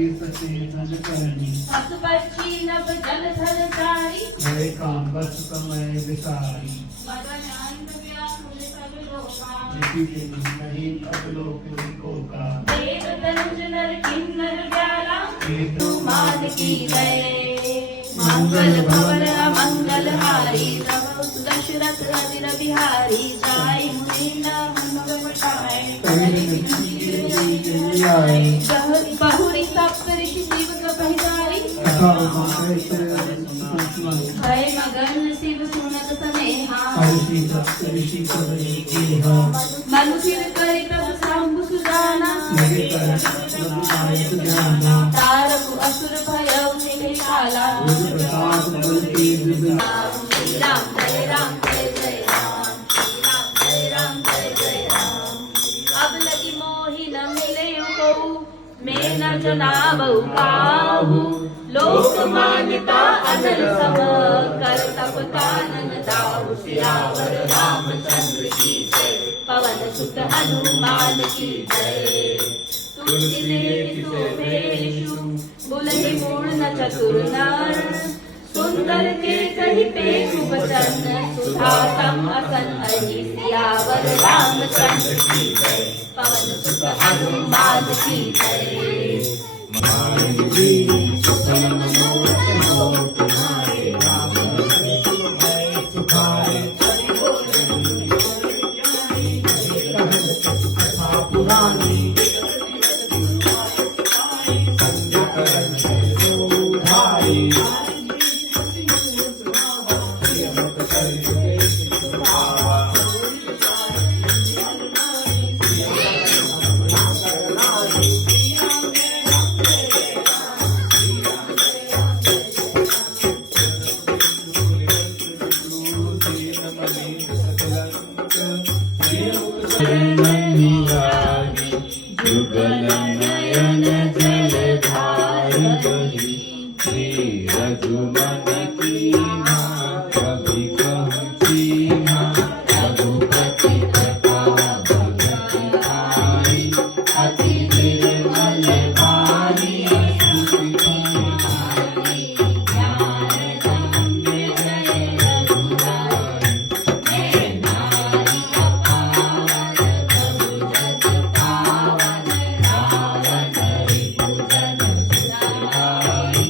हरि सचेतन करणी पशुपक्षी नभ जलधर चारी भय काम बस समय विसारी मदन अंत व्याकुल सब लोका लिपि नहीं अवलोक को का देव तनुज नर किन्नर व्याला हेतु मान की जय मंगल भवन मंगल हारी तब दशरथ अजिर बिहारी जाय मुनीन्द्र मनोरथ पठाए बहुरी सप्त ऋषि शिव कपहिदारी भय मगन शिव सुनत सनेहा मनुषिर करि तब शंभु सुजाना तारक असुर भयउ निकहि काला राम जय राम जय जय राम जय राम जय जय राम अब लगी मोहि न मिले को मैं न जनाबहु काहू लोक मान्यता अनल सम कर तप कानन दाहु सियावर रामचंद्र की जय पवन सुत हनुमान की जय तुलसी देवी शोभेषु बुलहि पूर्ण चतुर नर सुंदर के कहि पेखु बचन सुधा सम असन अहि सियावर रामचंद्र की जय पवन सुत हनुमान की जय जुगल नयन जलधारि बही श्री रघुमन कीना कभी कहूँ कीना रघुपति कथा भगति आई अति निर्मल भारी स्तुति भारी ज्ञान गम्य जय रघुराई मैं नारी अपार प्रभु जग पावन रावण रिपुजन सुधारी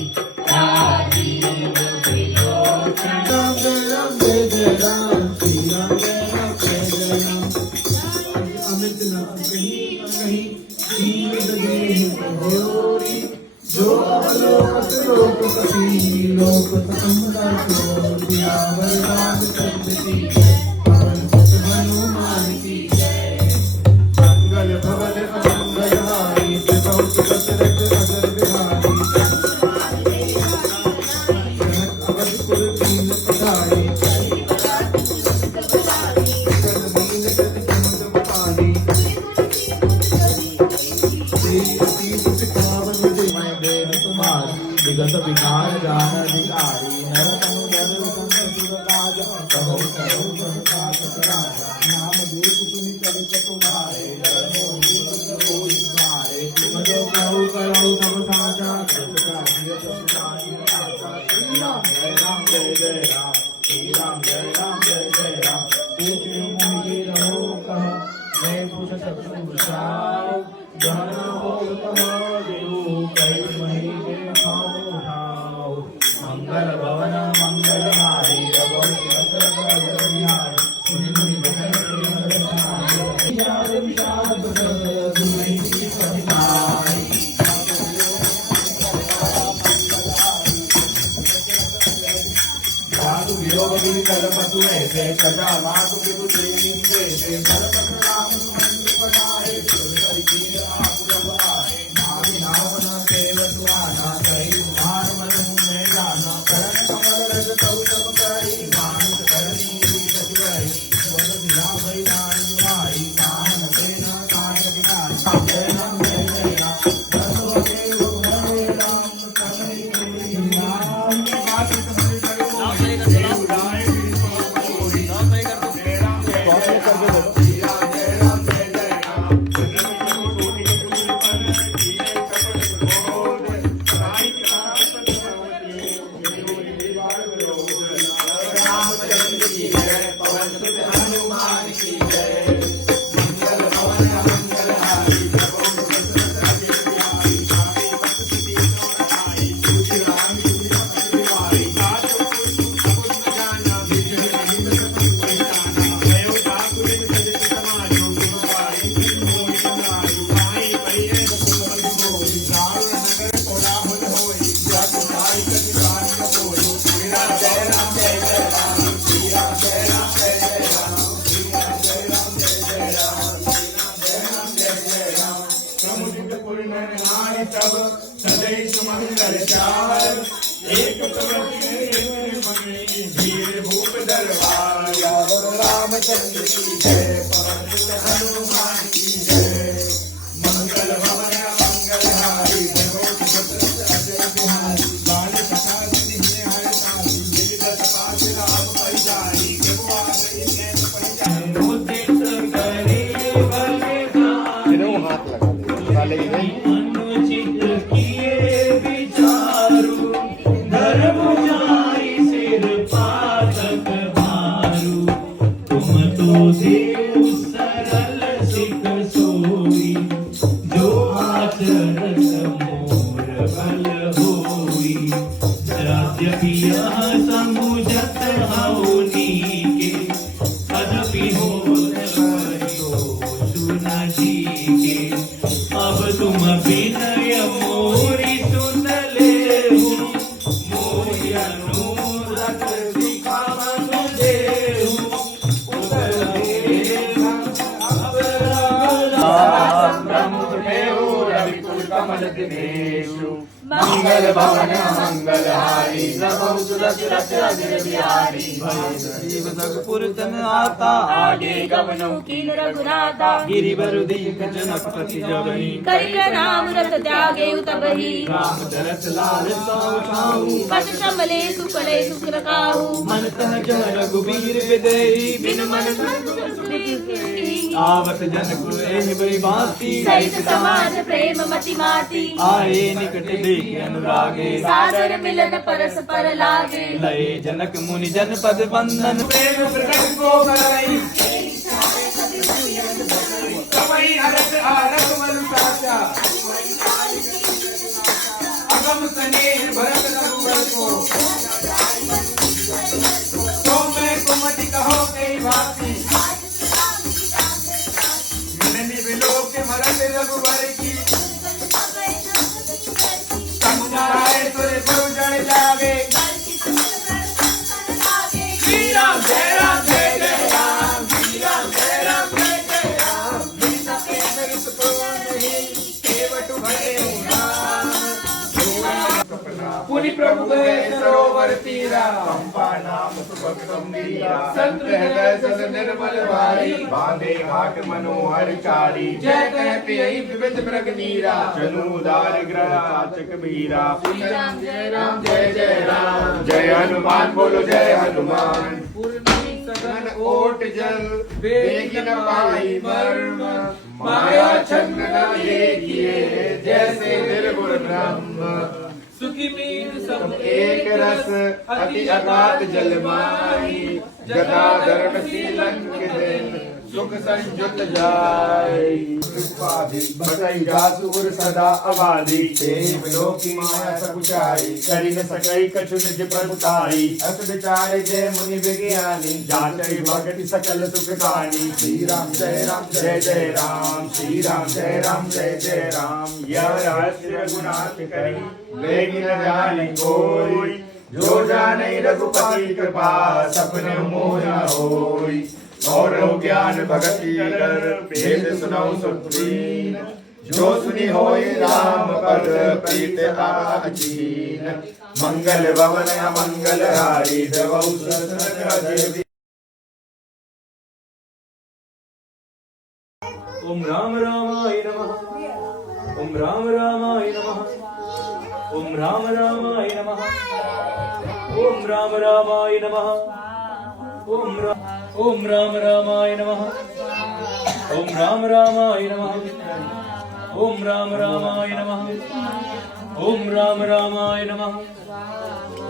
राजीव विलोचन जो अवलोक लोक कसी लोक समदा को सियावर रामचंद्र की जय पवन सुत हनुमान की जय मंगल भवन मंगल हारी बहुत दशरथ अजर बिहारी अवधपुर दीन पधारी विगत विकार जान अधिकारी नर तनु धर सुर राज कहो कहो नाम देख सुनि चरित तुम्हारे होई तुम्हारे मजो कहो करो तब साचा श्री राम जय राम जय जय राम श्री राम जय राम जय जय राम पूछे मोहि रहो कह मैं पूछ सकूं साओ जहन हो तह देव कई मही के खाओ मंगल भवन मंगल हारी रघुवंश दशरथ अजर बिहारी मुनि मुनि जन प्रेम रसाई विषाद विषाद दुनि सहिताई साधु वियोग विकल पतु ऐसे प्रजा मातु विदु देवी जैसे सर्वत्र राम सुमंत्र पठाए सुरसरि कीर आकुल आए नाभि नावन सेव सुहाना कई कुमार मनु में जाना करण कमल रज तव सब करी मानुष करनी सचुरई वद विला भई नारी माई कान तेना काज विनाश जय राम जय जय राम दसो देव हरे राम कमहि पूरी नाम मातृ तुम्हारी करो राम चार एक प्रवृत्ति वीर भूप दरबार यावर रामचंद्र की जय पवन सुत हनुमान की जय मंगल भवन मंगल हारी भगवती भद्रत अजय बिहारी बाल सखा सिंह हर साथी विविध सपाट राम परिचारी कृपा करी नैन परिचारी मुदित करे बलिदान अनुचित किए विचारु धर्म जाई सिर पातक मारू तुम तो देव सरल सिख सोई जो आचरत मोर बल होई राज्य यह समुझत हौनी के अदपि हो सुन जी के अब तुम विनय मोरी सुन ले मोरी अनुरत सिखावन देहु उतर रविकुल कमल दिनेशु मंगल भवन मंगल हारी नमो सुरसुरत अजर बिहारी जीव जगपुर तन आता आगे गमनो कीन रघुनाथा गिरिवर दीख जनकपति जबहि करिक नाम रत त्यागे उतबहि राम दरस लाल साऊ पद श्रमले सुकले सुख रकाहु मन तह जन रघुबीर विदई बिनु मन आवत जनकुल एहि बई बाती सहित समाज प्रेम मति माती आए निकट देख अनुरागे सादर मिलन परस पर लागे लय जनक मुनि जनपद वंदन प्रेम प्रकट को करई कमई हरत आरत मन साचा अगम सनेह भरत रघुवर को तुम मैं कुमति कहो कई भांति मिलनी बिलो के मरत रघुवर की समुदाय तुरे गुरु जन जागे श्री राम जय जय राम श्री राम जय जय राम मीत प्रेम रित को नहीं केवट भरे राम पुनि प्रभु गए सरोवर तीरा पंपा नाम सुभगम मीरा संत हृदय जल निर्मल भारी बांधे घाट मनोहर चारी जय कह पियई विविध मृग नीरा चनुदार ग्रह आचक बीरा श्री राम जय जय राम जय हनुमान बोलो जय हनुमान सघन ओट जल वेग न पाई मर्म माया छन्न न ये किए जैसे निर्गुण ब्रह्म सुखी मीर सब एक रस अति अगाध जल माही गदाधर शीलन के दिन सुख संयुत जाय बटई जासुर सदा आबादी देव लोक की माया सकुचाई करी न सकई कछु निज प्रभुताई अस विचार जय मुनि विज्ञानी जाचई भगति सकल सुख कानी श्री राम जय जय राम श्री राम जय जय राम यह रहस्य रघुनाथ करी लेकिन न जाने कोई जो जाने रघुपति कृपा सपने मोह न होई और ज्ञान भगति कर भेद सुनाओ सुप्रीम जो सुनी होई राम पद प्रीत आचीन मंगल भवन मंगल हारी देवौ सुरसुर ओम राम रामाय नमः ओम राम रामाय नमः ओम राम रामाय नमः ओम राम रामाय नमः ओम राम रामाय नमः ओम राम रामाय नमः ओम राम रामाय नमः ओम राम रामाय नमः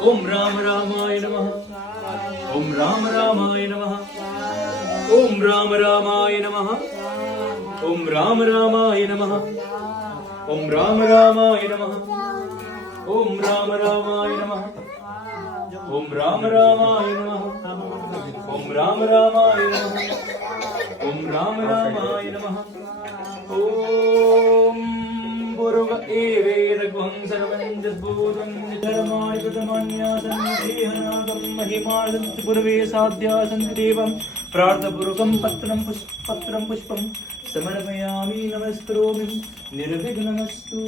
ओम राम रामाय नमः ओम राम रामाय नमः ओम राम रामाय नमः ओम राम रामाय नमः ओम राम रामाय नमः ओम राम रामाय नमः ओम राम रामाय नमः ओम राम रामाय नमः ओम राम रामाय नमः ओम पूर्व एवेदग्वं सर्वं जद्भूतं धर्माणि कृतमान्यासन् देहनागं महिमानं पूर्वे साध्यासन् देवं प्रार्थपूर्वकं पत्रं पुष्पं समर्पयामि नमस्करोमि निर्विघ्नमस्तु।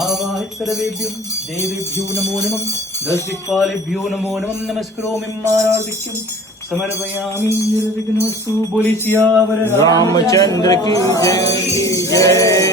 आवाहित सर्वेभ्यो देवेभ्यो नमो नमः। 10 दिक्पालेभ्यो नमो नमः। नमस्करोमि मारादिक्यं समर्पयामि निर्विघ्नमस्तु। बोले सियावर रामचंद्र की जय जय।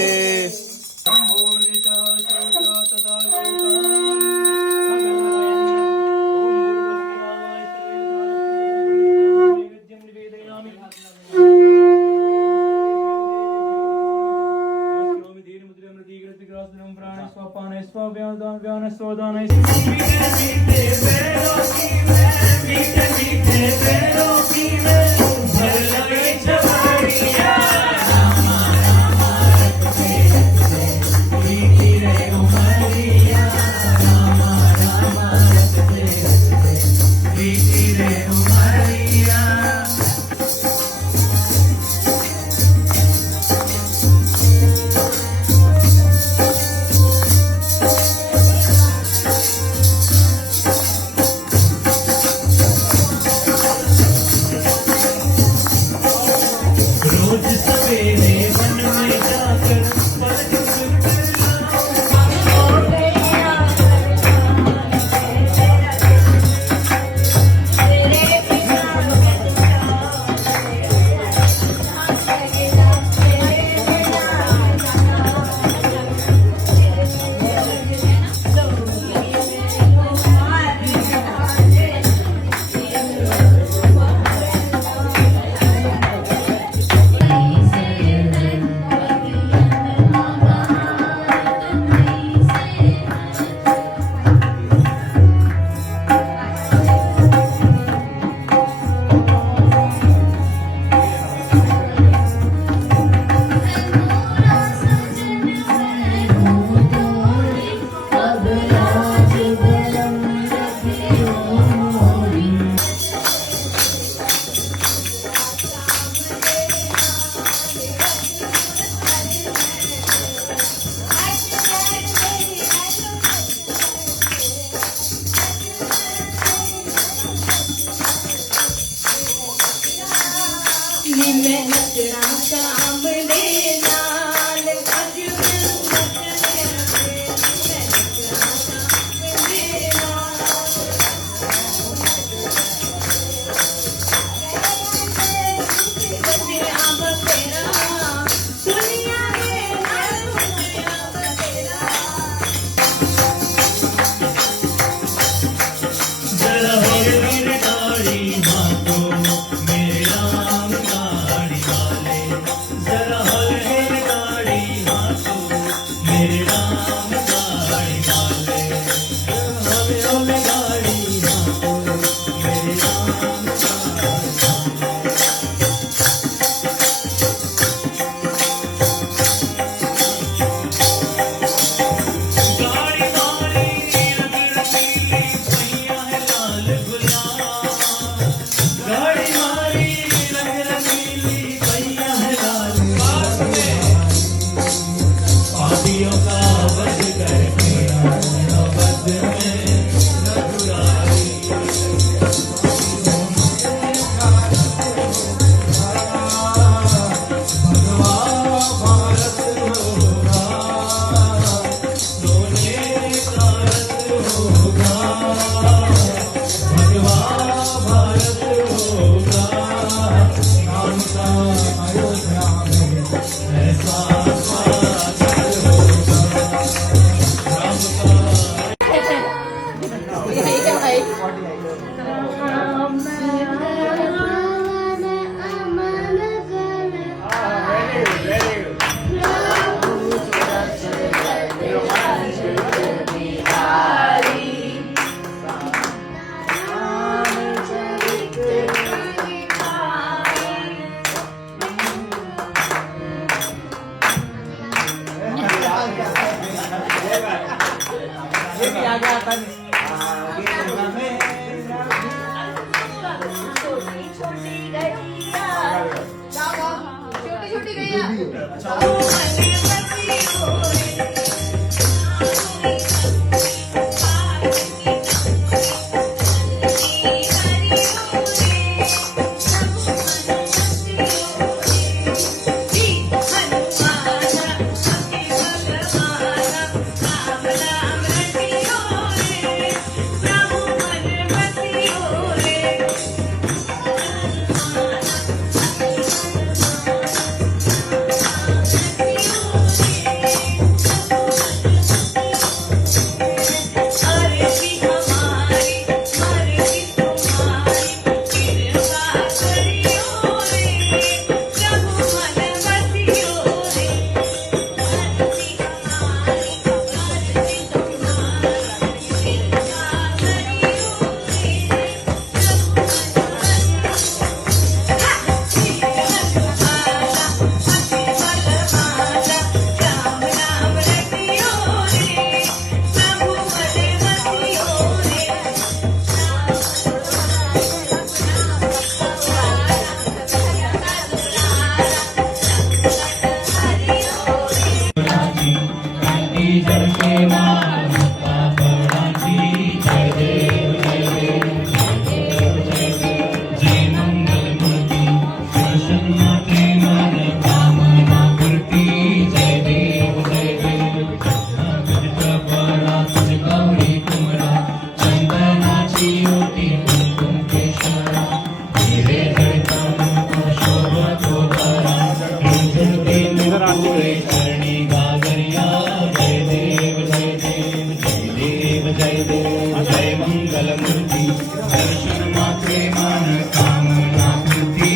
जय देव जय मंगल मूर्ति दर्शन मात्रे मान कामना पूर्ति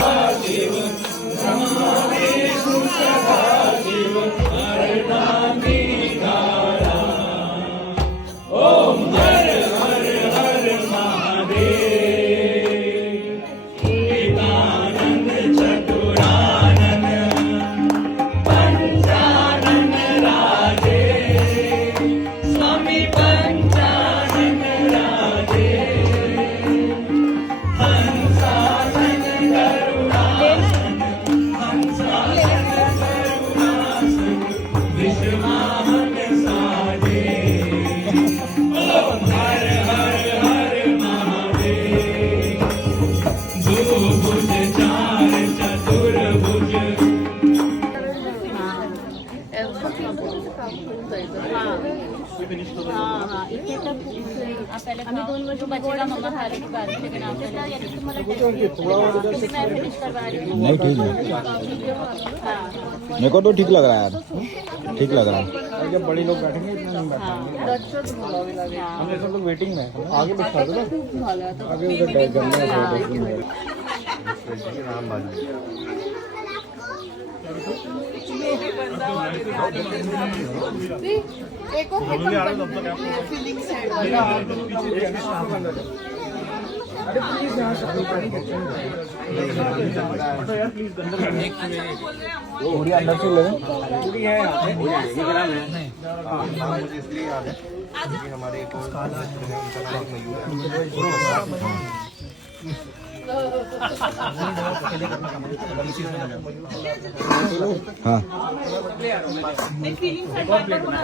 शिव ब्रह्मदेव सदा शिव हरनामी धारा ओम हर हर हर महादेव एकानंद चतुरानंद पंचानन राजे स्वामी पंचानन राजे हंसानन करुणासन हंसानन करुणासन विश्वमाहन साजे ओम हर हर हर महादेव दुर्भुज चार चतुर्भुज आम्ही 2 वर्ष बचेगा मम्मा खाने के बाद लेकिन आप मैं फिनिश करवा रही हूँ। नहीं ठीक है, मेरे को तो ठीक लग रहा है यार, ठीक लग रहा है। जब बड़े लोग बैठेंगे इतना नहीं बैठेंगे। हम सब लोग वेटिंग में हैं। आगे बिठा दो ना, आगे उधर बैठ जाना। एक और फीलिंग साइड वाला अरे प्लीज यहाँ सब थोड़ी अंदर से ले थोड़ी है मुझे इसलिए याद है क्योंकि हमारे एक और मित्र हैं, उनका नाम मयूर है। हाँ फीलिंग साइड पर होना